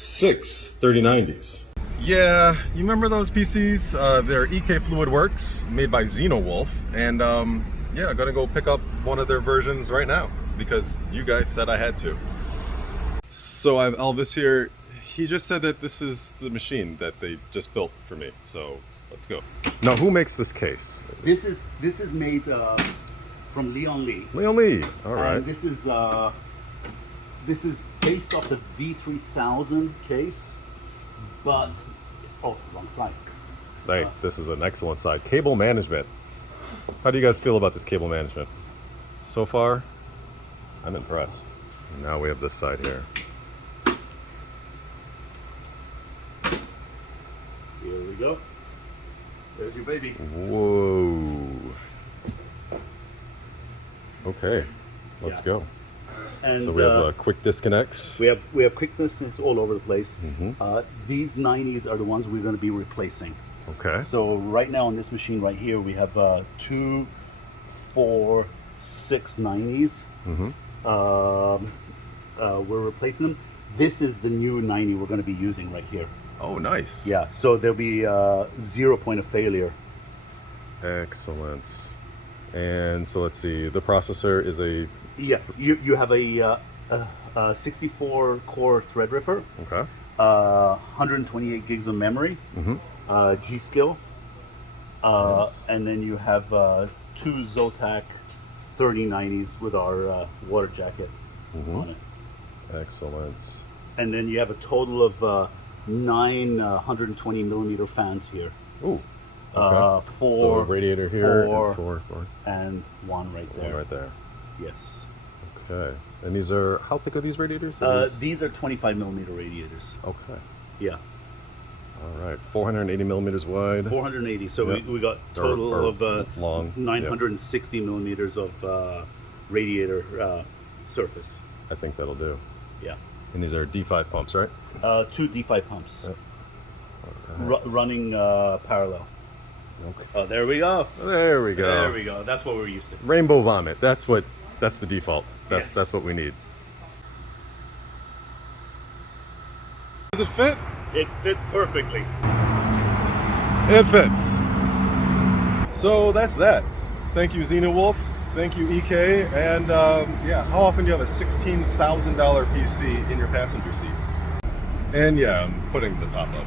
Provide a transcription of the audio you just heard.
6 3090s. Yeah, you remember those PCs? They're EKWB Works, made by Xenowulf, and yeah, gonna go pick up one of their versions right now because you guys said I had to. So I have Elvis here. He just said that this is the machine that they just built for me, so let's go. Now, who makes this case? This is made from Leon Lee. Leon Lee. All right. And this is based off the V3000 case, but wrong side. Hey, this is an excellent side. Cable management. How do you guys feel about this cable management? So far, I'm impressed. And now we have this side here. Here we go. There's your baby. Whoa. Okay, let's go. And so we have quick disconnects. We have quick disconnects all over the place. These 90s are the ones we're going to be replacing. Okay. So right now on this machine right here, we have 2, 4, 6 90s. We're replacing them. This is the new 90 we're going to be using right here. Oh, nice. Yeah, so there'll be 0 point of failure. Excellent. And so let's see, the processor is a... Yeah, you have a 64 core Threadripper. Okay. 128 gigs of memory. G-Skill. Nice. And then you have 2 Zotac 3090s with our water jacket on it. Excellent. And then you have a total of 9 120 millimeter fans here. Ooh. Okay. 4, so a radiator here, 4, and 1 right there. One right there. Yes. Okay. And these are, how thick are these radiators? These are 25 millimeter radiators. Okay. Yeah. All right. 480 millimeters wide. 480. So Yep. we got total of long 960 millimeters of radiator surface. I think that'll do. Yeah. And these are D5 pumps, right? 2 D5 pumps. Yep. Running parallel. Okay. Oh, there we go. There we go. There we go. That's what we're used to. Rainbow vomit. That's the default. Yes. That's what we need. Does it fit? It fits perfectly. It fits. So that's that. Thank you, Xenowulf. Thank you, EK. And yeah, how often do you have a $16,000 PC in your passenger seat? And yeah, I'm putting the top up.